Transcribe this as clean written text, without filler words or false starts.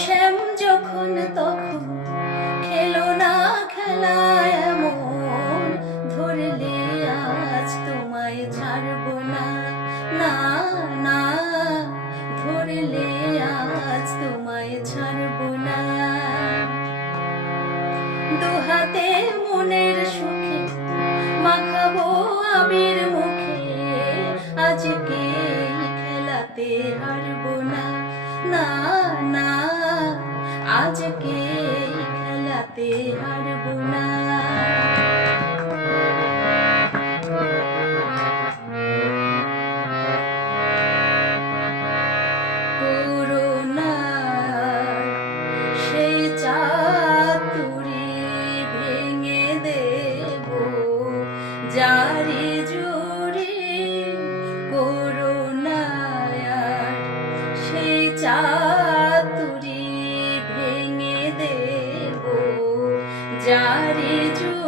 শ্যাম যখন তখন খেলো না খেলা এমন, ধরলে আজ তোমায় ছাড়বো না, না না, ধরলে আজ তোমায় ছাড়বো না। দুহাতে মনের সুখে মাখাবো আবির মুখে, আজকে খেলাতে হারবো না, না না, আজকে খেলাতে হারবো না। করুণার সেই চাতুরি ভেঙে দেব জারি জুড়ি, করুণার সেই চাতুরি ভেঙে দেব জারি জুড়ি।